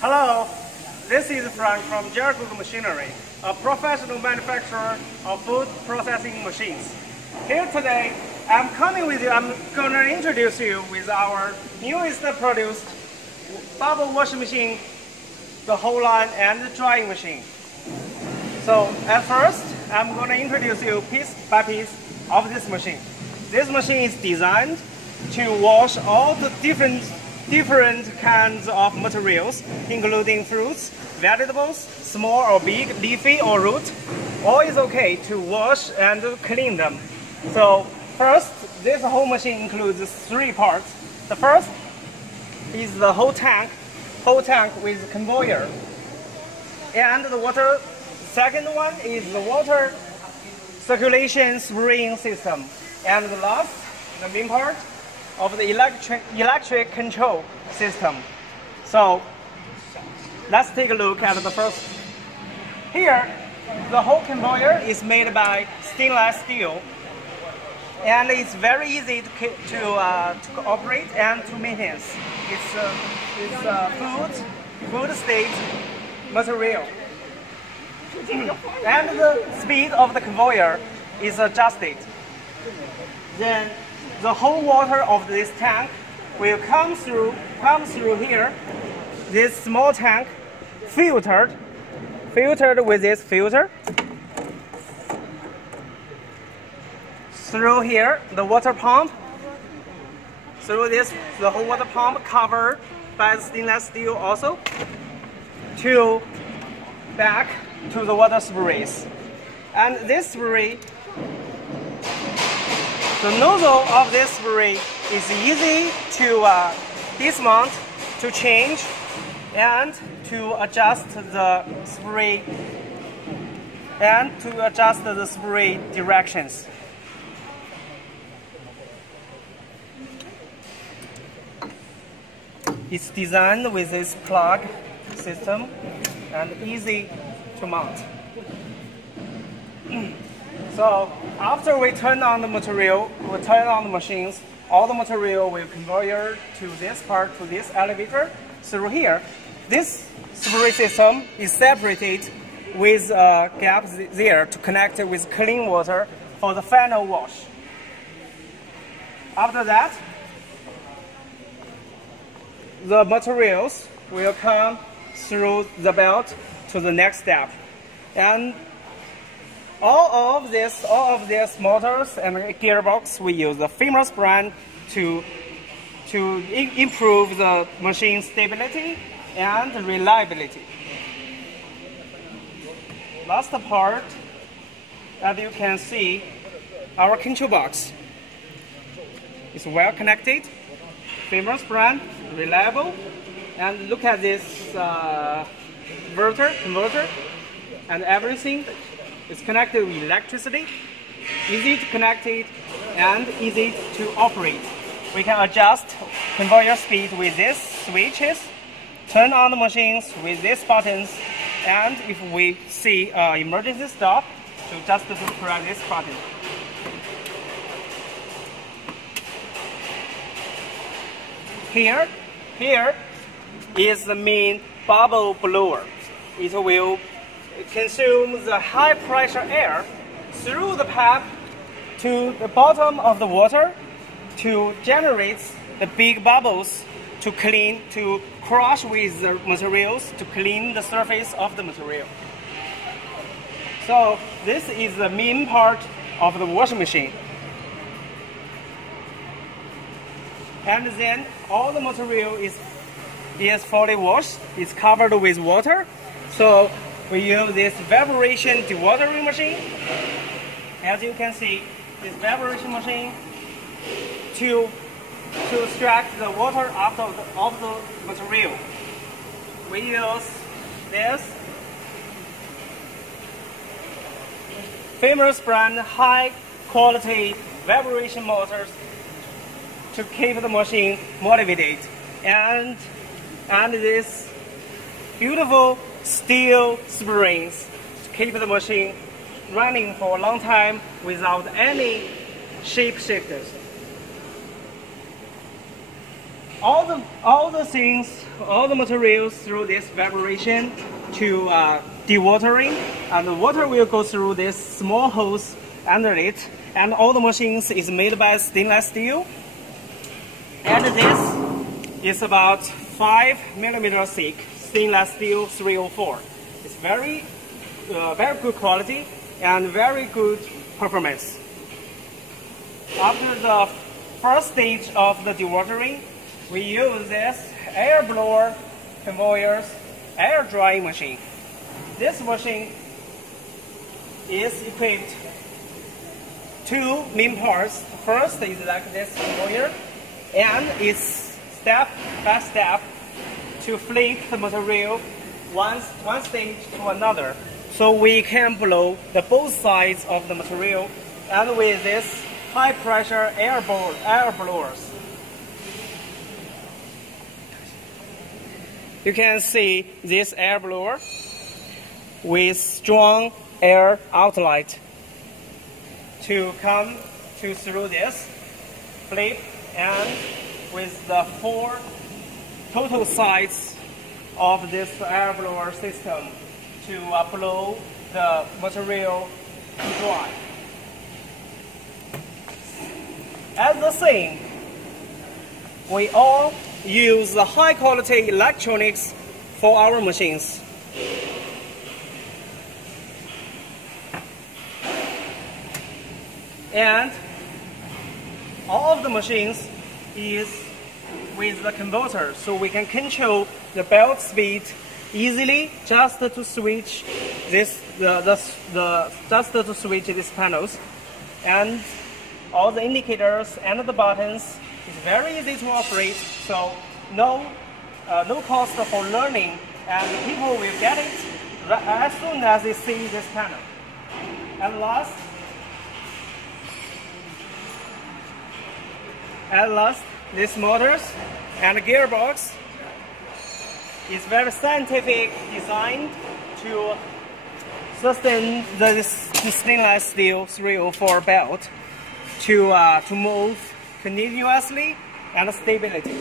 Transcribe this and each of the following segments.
Hello, this is Frank from Jericho Machinery, a professional manufacturer of food processing machines. Here today, I'm going to introduce you with our newest produced bubble washing machine, the whole line and the drying machine. So at first, I'm going to introduce you piece by piece of this machine. This machine is designed to wash all the different kinds of materials, including fruits, vegetables, small or big, leafy or root. All is okay to wash and clean them. So first, this whole machine includes 3 parts. The first is the whole tank with conveyor and the water. Second one is the water circulation spraying system, and the last, the main part, of the electric control system. So let's take a look at the first. Here, the whole conveyor is made by stainless steel, and it's very easy to operate and to maintain. It's food state material, and the speed of the conveyor is adjusted. Then the whole water of this tank will come through here, this small tank, filtered with this filter. Through here, the water pump. Through this, the whole water pump covered by the stainless steel also, to back to the water sprays. And this spray, the nozzle of this spray is easy to dismount, to change, and to adjust the spray directions. It's designed with this plug system and easy to mount. So after we turn on the machines, all the material will convert to this part, to this elevator. Through here, this spray system is separated with a gap there to connect it with clean water for the final wash. After that, the materials will come through the belt to the next step. And all of these motors and gearbox, we use the Famous brand to improve the machine stability and reliability. Last part, as you can see, our control box is well connected. Famous brand, reliable, and look at this converter, and everything is connected with electricity, easy to connect it, and easy to operate. We can adjust conveyor speed with these switches, turn on the machines with these buttons, and if we see emergency stop, to just press this button. Here is the main bubble blower. It will consume the high pressure air through the pipe to the bottom of the water to generate the big bubbles to crush with the materials to clean the surface of the material. So this is the main part of the washing machine. And then all the material is fully washed, it's covered with water. So we use this vibration dewatering machine. As you can see, this vibration machine to extract the water out of the material. We use this Famous brand high quality vibration motors to keep the machine motivated, and this beautiful steel springs to keep the machine running for a long time without any shape shifters. all the materials through this vibration to dewatering, and the water will go through this small hose under it, and all the machines is made by stainless steel. And this is about 5mm thick stainless steel 304. It's very good quality and very good performance. After the first stage of the dewatering, we use this air blower conveyors air drying machine. This machine is equipped two main parts. First is like this conveyor, and it's step by step to flip the material one stage to another, so we can blow the both sides of the material, and with this high pressure air blowers. You can see this air blower with strong air outlet to come through this flip, and with the 4 total sides of this air blower system to blow the material to dry. As the same, we all use the high quality electronics for our machines. And all of the machines is with the converter, so we can control the belt speed easily, just to switch these panels, and all the indicators and the buttons is very easy to operate, so no cost for learning, and people will get it as soon as they see this panel. And last, these motors and gearbox is very scientific, designed to sustain the stainless steel 304 belt to move continuously and stability.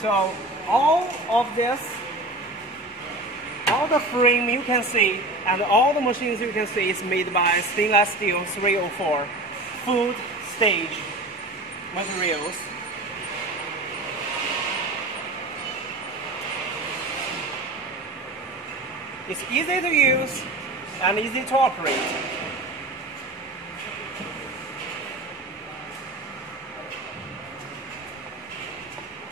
So all of this, all the frame you can see and all the machines you can see is made by stainless steel 304 food stage materials. It's easy to use and easy to operate.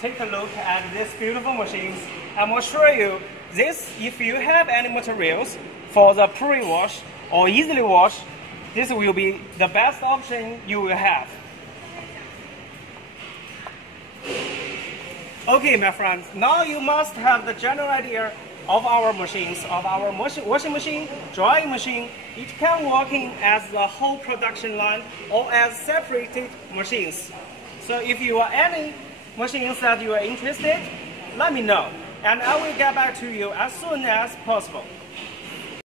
Take a look at these beautiful machines. I'm going to show you this. If you have any materials for the pre-wash or easily wash, this will be the best option you will have. Okay, my friends, now you must have the general idea of our machines, of our washing machine, drying machine. It can working as the whole production line or as separated machines. So if you are any machines that you are interested, let me know, and I will get back to you as soon as possible.